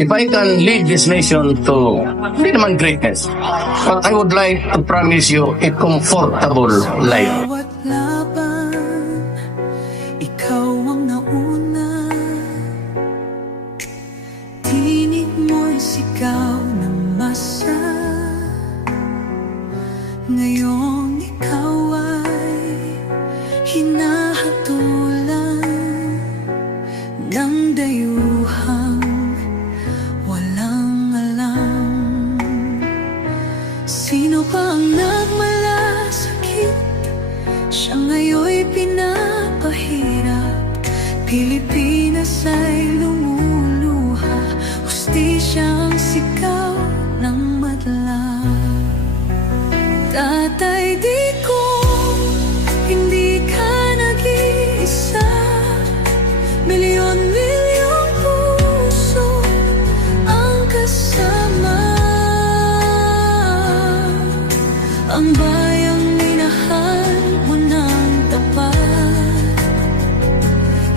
If I can lead this nation to, hindi naman greatness, but I would like to promise you a comfortable life. Bawat laban, ikaw ang nauna. Tinig mo'y sigaw na masa. Ngayong ikaw ay hinahatulan ng dayuhang walang alam. Sino pa ang nagmalasakit? Siya ngayon'y pinapahirap. Pilipinas ay lumuluha. Hustisya ang sigaw ng madla. Tatay, di ko hindi ka nag-iisa. Milyon-milyong puso ang kasama. Ang bayang minahal mo ng tapat,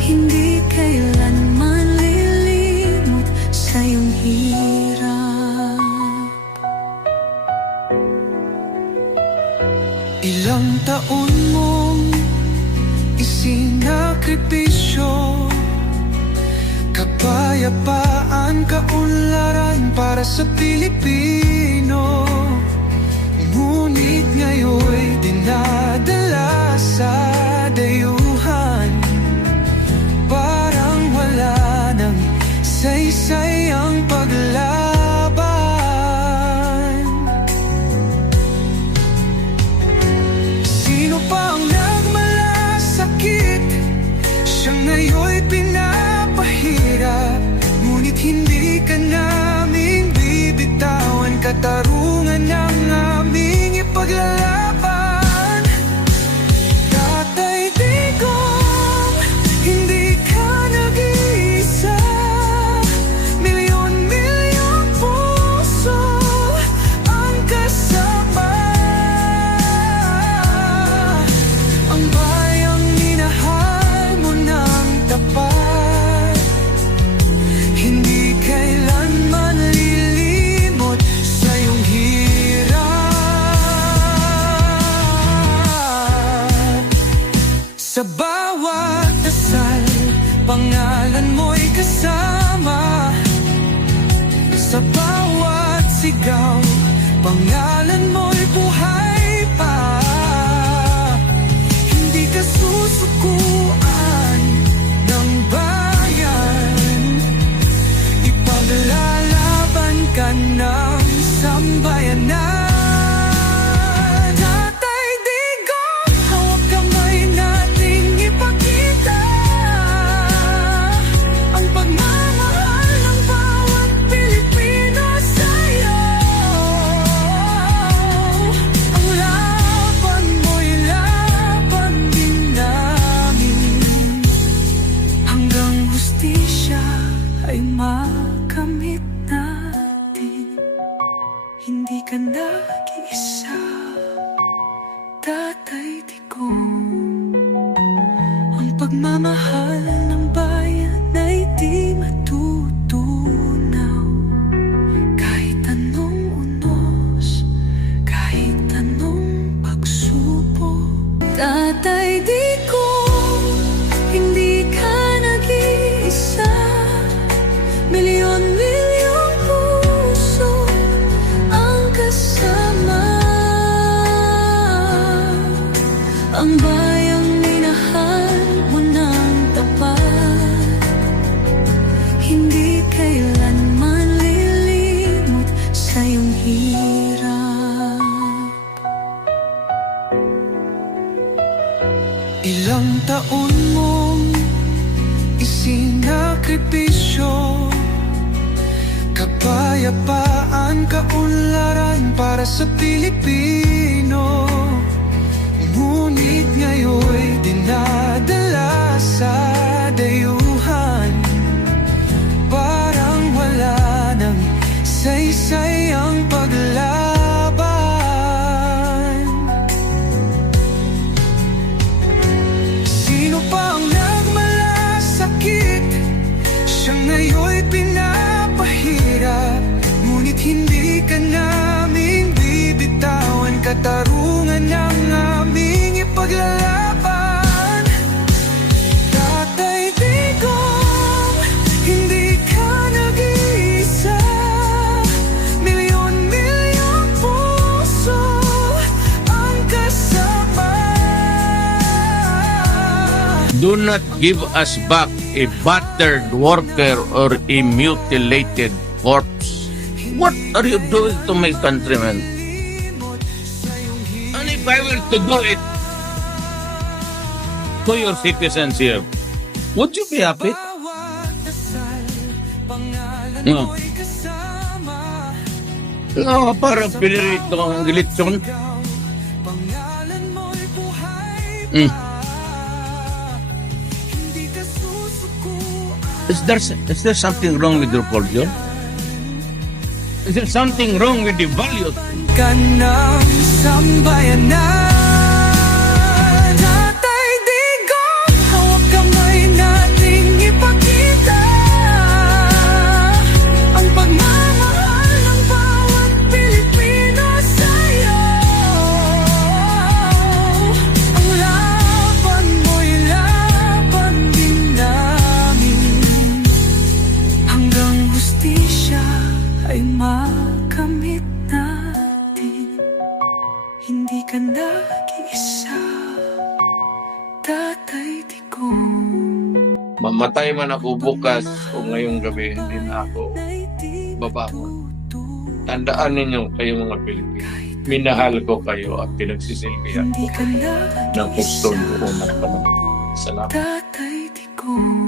hindi kailanman lilimot sa iyong hirap. Ilang taon mong isinakripisyo, kapayapaan, kaunlaran para sa Pilipino. Ngunit ngayon'y dinadala sa dayuhan. Parang wala nang saysay ang paglaban. Sino pa ang nagmalasakit? Siya ngayon'y pinapahirap. Ngunit hindi ka naming bibitawan. Katarungan ng aming ipaglalaban. Tatay, digong, hindi ka nag-iisa. Milyon-milyong puso ang kasama. Ang bayang minahal mo ng tapat, hindi kailanman lilimot sa iyong hirap. Sa bawat dasal, pangalan mo'y kasama. Sa bawat sigaw, pangalan mo'y buhay pa. Hindi ka susukuan ng bayan. Ipaglalaban ka ng sambayanan. Tatay, digong, hawak kamay nating ipakita ang pagmamahal ng bawat Pilipino sa'yo. Ang laban mo'y laban din namin, hanggang hustisya ay makamit natin. Hindi ka nag-iisa, Tatay Digong. Ang pagmamahal ng bayan ay di matutunaw. Kahit anong unos, kahit anong pagsubok. Tatay Digong, hindi ka nag-iisa. Milyon-milyong puso ang kasama. Ang bayang minahal mo ng tapat, hindi kailanman lilimot sa iyong hirap. Ilang taon mong isinakripisyo, kapayapaan, kaunlaran para sa Pilipino. Ngunit ngayon'y dinadala sa dayuhan. Parang wala nang saysay ang paglaban. Sino pa ang nagmalasakit? Siya ngayon'y pinapahirap. katarungan ng aming ipaglalaban. Tatay Digong, hindi ka nag-iisa. Milyon-milyong puso ang kasama. Do not give us back a battered worker or a mutilated corpse. What are you doing to my countrymen? And if I were to do it to your citizens here, would you be happy? Bawat dasal, pangalan No. mo'y kasama. No, parang pinirito ang gilitsyon. Pangalan mo'y buhay pa. Mm. Hindi ka susukuan. Is there something wrong with your culture? Is there something wrong with the values? Ka ng sambayanan. Tatay Digong, hawak kamay nating ipakita ang pagmamahal ng bawat Pilipino sa'yo. Ang laban mo'y laban din namin, hanggang hustisya ay makamit natin. Hindi ka nag-iisa, Tatay Digong. Mamatay man ako bukas o ngayong gabi, hindi na ako babangon. Tandaan ninyo kayo mga Pilipino. Minahal ko kayo at pinagsisilbihan Hindi ko ka ng gusto nag-iisa, noong unang panahon. Salamat. Tatay Digong.